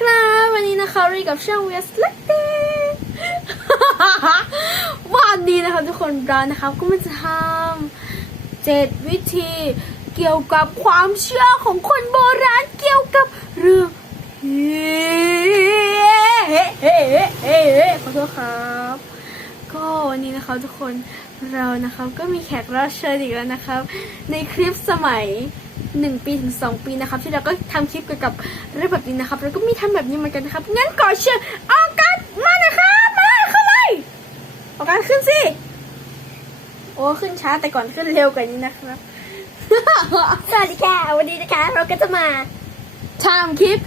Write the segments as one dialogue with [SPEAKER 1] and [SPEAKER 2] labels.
[SPEAKER 1] ครับวันนี้นะคะรีกับช่องเวสเลักเต้วันนี้นะคะทุกคนเรานะครับก็มาจะทำเจ็ดวิธีเกี่ยวกับความเชื่อของคนโบราณเกี่ยวกับเรื่องผีเฮ้เฮ้เฮ้เฮ้เฮ้ขอโทษครับ ก็วันนี้นะคะทุกคนเรานะครับก็มีแขกรับเชิญอีกแล้วนะครับ ในคลิปสมัย 1 ปีถึง 2 ปีนะครับ ที่เราก็ทำคลิปเกี่ยวกับเรื่องแบบนี้นะครับแล้วก็มีทำแบบนี้เหมือนกันนะครับ งั้นก่อเชิญออกัสมาเลยครับมาเข้าเลยออกัสขึ้นสิ โอ้ขึ้นช้าแต่ก่อนขึ้นเร็วกว่านี้นะครับ
[SPEAKER 2] สวัสดีค่ะวันนี้นะคะ เราก็จะมา
[SPEAKER 1] ทำคลิป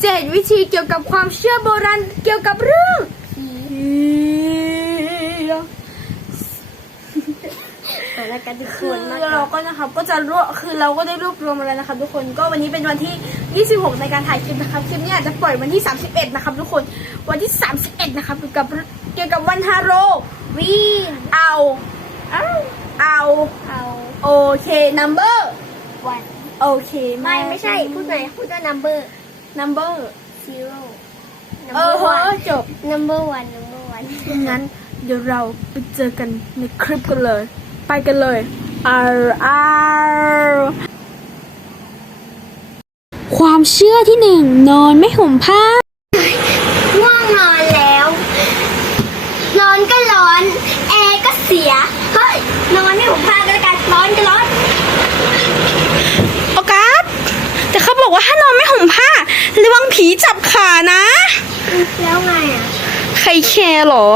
[SPEAKER 1] เจ็ดวิธีเกี่ยวกับความเชื่อโบราณเกี่ยวกับเรื่อง
[SPEAKER 2] ผี
[SPEAKER 1] ผี
[SPEAKER 2] แต่ละกันทุกค
[SPEAKER 1] คือน
[SPEAKER 2] มาก
[SPEAKER 1] เราก็นะครับก็จะรวบคือเราก็ได้รวบรวมมาแล้วนะครับ ทุกคนก็วันนี้เป็นวันที่ 26 ในการถ่ายคลิปนะครับคลิปนี้อาจจะปล่อยวันที่ 31 นะครับ ทุกคนวันที่ 31 นะครับเกี่ยวกับเกี่ยวกับวันฮาโล
[SPEAKER 2] วีน
[SPEAKER 1] เอา
[SPEAKER 2] เอ้า
[SPEAKER 1] เอา
[SPEAKER 2] เอา
[SPEAKER 1] โอเค number
[SPEAKER 2] วัน
[SPEAKER 1] โอเค
[SPEAKER 2] ไม่ไม่ใช่พูดไหนพูดว่า number
[SPEAKER 1] number
[SPEAKER 2] zero
[SPEAKER 1] เออ
[SPEAKER 2] number
[SPEAKER 1] เฮ้
[SPEAKER 2] one
[SPEAKER 1] ยจบ
[SPEAKER 2] number one number one
[SPEAKER 1] งั้นเดี๋ยวเราไปเจอกันในคลิปกันเลย ไปกันเลยอาร์อาร์ความเชื่อที่หนึ่งนอนไม่ห่มผ้า
[SPEAKER 2] ง่วงนอนแล้ว ร้อนก็ร้อน แอร์ก็เสีย เฮ้ย นอนไม่ผมพากันแล้วกันร้อนก็ร้อน
[SPEAKER 1] โอกัสแต่เขาบอกว่าถ้านอนไม่ห่มผ้าระวังผีจับขานะ
[SPEAKER 2] แล้วไงอะ
[SPEAKER 1] ใครแคร์หรอ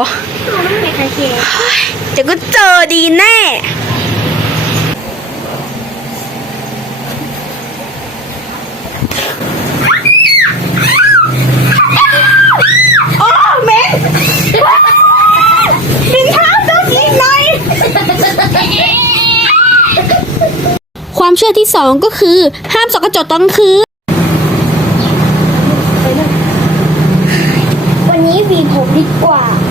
[SPEAKER 2] เราไม่มีใครเคร์
[SPEAKER 1] จะก็เจอดีแน่ความเชื่อที่สองก็คือ ห้ามสกระจกตอนคืน
[SPEAKER 2] วันนี้วีผมดีกว่า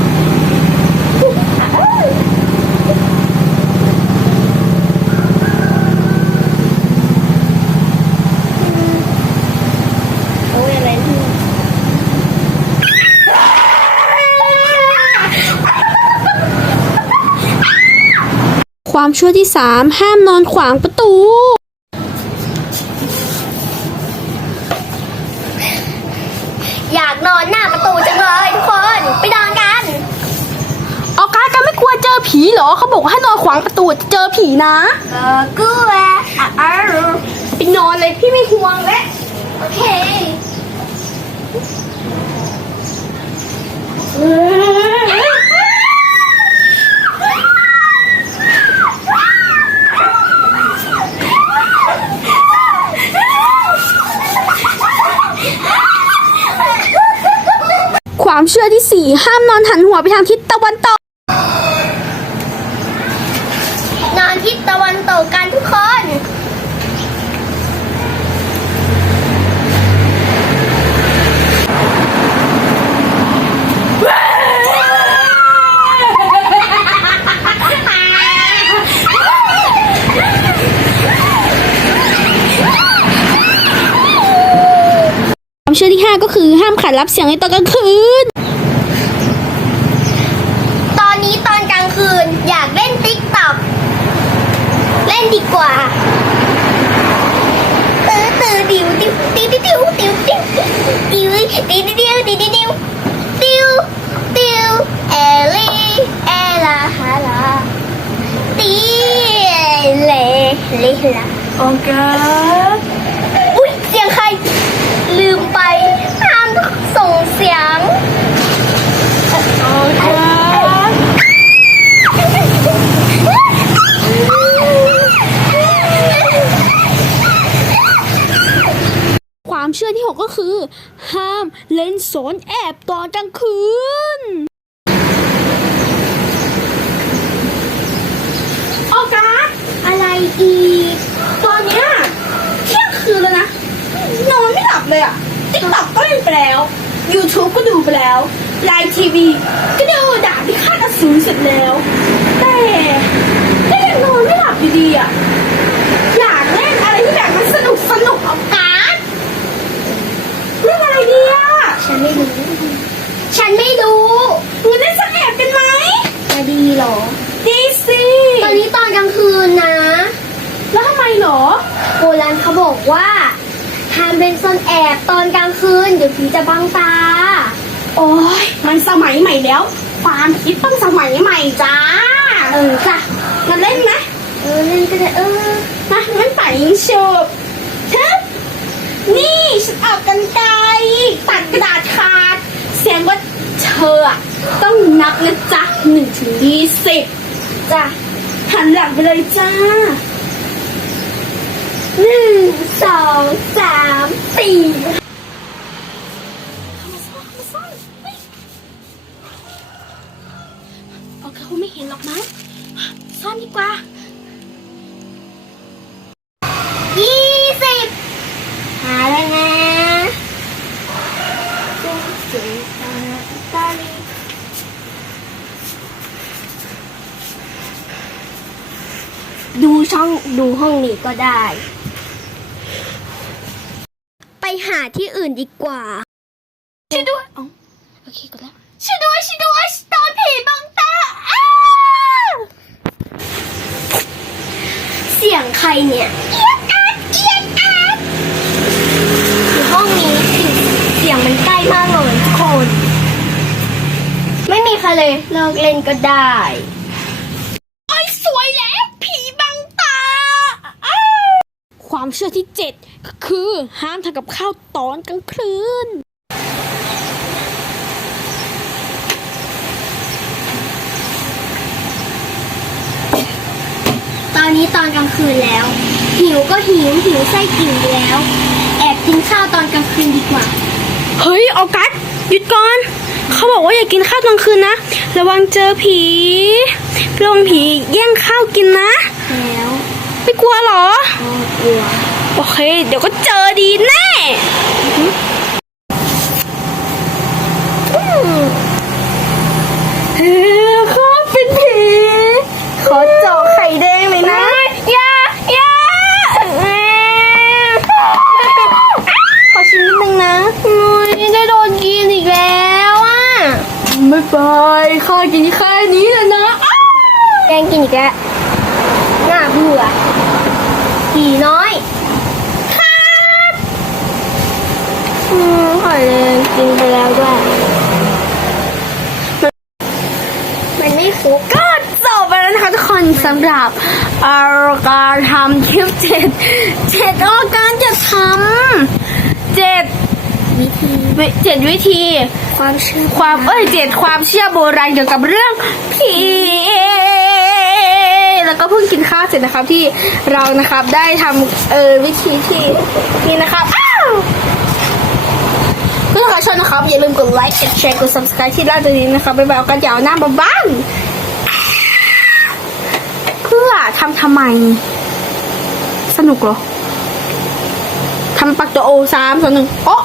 [SPEAKER 1] ความเชื่อที่สามห้ามนอนขวางประตู
[SPEAKER 2] อยากนอนหน้าประตูจังเลยทุกคน ไปนอนกัน
[SPEAKER 1] ออกการกันไม่กลัวเจอผีเหรอเขาบอกว่าให้นอนขวางประตูจะเจอผีนะ
[SPEAKER 2] เออกูแหละอะอะ
[SPEAKER 1] ไปนอนเลยพี่ไม่ห่วงแล้ว
[SPEAKER 2] โอเค
[SPEAKER 1] ความเชื่อที่สี่ ห้ามนอนหันหัวไปทางทิศตะวันตก
[SPEAKER 2] นอนทิศตะวันตกกันทุกคน
[SPEAKER 1] ความเชื่อที่ห้าก็คือห้ามขัดรับเสียงในตอนกลางคืน
[SPEAKER 2] ตอ นี้ตอนกลางคืนอยากเล่นติ๊กต็อกเล่นดีกว่าตื้อตื้อดิวดิวดิวดิว
[SPEAKER 1] โซนแอบตอนกลางคืน ออกาส
[SPEAKER 2] อะไรอีก
[SPEAKER 1] ตอนเนี้ยเที่ยงคืนแล้วนะ นอนไม่หลับเลยอะติ๊กต็อกก็เล่นไปแล้ว YouTube ก็ดูไปแล้วไลน์ทีวีก็ดูด่าที่คาดอสูรเสร็จแล้ว แต่ก็ยังนอนไม่หลับอยู่ดีอะ อยากเล่นอะไรที่แบบมันสนุกสนุกเอาการดเล่นอะไรดีอะ
[SPEAKER 2] ฉันไม่รู้ ฉันไม่รู้
[SPEAKER 1] งั้นได้สักแอบกันไหม
[SPEAKER 2] จะดีเหรอ
[SPEAKER 1] ดีสิ
[SPEAKER 2] ตอนนี้ตอนกลางคืนนะ
[SPEAKER 1] แล้วทำไมเหรอ
[SPEAKER 2] โบราณเขาบอกว่าห้ามเป็นซ่อนแอบตอนกลางคืนเดี๋ยวผีจะบังตา
[SPEAKER 1] โอ้ยมันสมัยใหม่แล้ว ความคิดต้องสมัยใหม่จ้า
[SPEAKER 2] เออจ้ะ
[SPEAKER 1] มาเล่นไหม
[SPEAKER 2] เออเล่นก็ได้เออ
[SPEAKER 1] มางั้นป่ายิงฉบทึบ นี่ฉันเอากันไกรตัดกระดาษขาดเสียงว่าเธออะต้องนับนะจ๊ะหนึ่งถึงยี่สิบ
[SPEAKER 2] จ้ะ
[SPEAKER 1] หันหลังไปเลยจ้า
[SPEAKER 2] หนึ่งสองสามสี่
[SPEAKER 1] โอเคเขาไม่เห็นหรอกมั้งซ่อนดีกว่า
[SPEAKER 2] ยี่สิบหาแล้วนะตาลี ดูช่องดูห้องนี้ก็ได้ ไปหาที่อื่นดีกว่า
[SPEAKER 1] ช่วยด้วยอ๋อโอเคก็แล้วช่วยด้วยช่วยด้วยโดนผีบังตาอ้า
[SPEAKER 2] เสียงใครเนี่ยเอียดอาดเอียดอาดอยู่ห้องนี้สิเสียงมันใกล้มากเลยทุกคน ไม่มีใครเลยเลิกเล่นก็ได้
[SPEAKER 1] โอ้ยสวยแล้ว ผีบังตาอ้า ความเชื่อที่เจ็ดก็คือห้ามทำกับข้าวตอนกลางคืน
[SPEAKER 2] ตอนนี้ตอนกลางคืนแล้ว หิวก็หิวหิวไส้กิ่งแล้ว แอบกินข้าวตอนกลางคืนดีกว่า
[SPEAKER 1] เฮ้ยออกัสหยุดก่อน เขาบอกว่าอย่ากินข้าวกลางคืนนะ ระวังเจอผีระวังผีแย่งข้าวกินนะ
[SPEAKER 2] แล้ว
[SPEAKER 1] ไม่กลัวเหรอ
[SPEAKER 2] ก็กลัว
[SPEAKER 1] โอเค เดี๋ยวก็เจอดีแน่เฮ้ยเขาเป็นผี ขอเจาะไข่แดงเลยนะอย่าอย่าขอชิ้นนิดนึงนะ
[SPEAKER 2] โอ้ยได้โดนกินอีกแล้วอะ
[SPEAKER 1] ไม่ไปข้ากินแค่นี้แหละนะอ้าว
[SPEAKER 2] แกงกินอีกแล้วน่าเบื่อผีน้อยครับอืมขอเลยกินไปแล้วด้วยมันไม่ฟุก
[SPEAKER 1] ก็จบไปแล้วนะคะทุกคนสำหรับเอ่อการทำคลิปเจ็ดเจ็ดออการจะทำเจ็ด
[SPEAKER 2] วิธี
[SPEAKER 1] วิเจ็ดวิธี
[SPEAKER 2] ความเชื่อ
[SPEAKER 1] ความเอ้ยเจ็ดความเชื่อโบราณเกี่ยวกับเรื่องผี แล้วก็เพิ่งกินข้าวเสร็จนะครับที่เรานะครับได้ทำเออวิธีที่นี่นะครับอ้าวถ้าใครชอบนะครับ อย่าลืมกดไลค์กดแชร์กด subscribe ที่ด้านตรงนี้นะครับบ๊ายบายเอากันยาวหน้าบ้านเพื่อทำทำไม สนุกเหรอทำปักตัวโอสามสองหนึ่งโอ๊ะ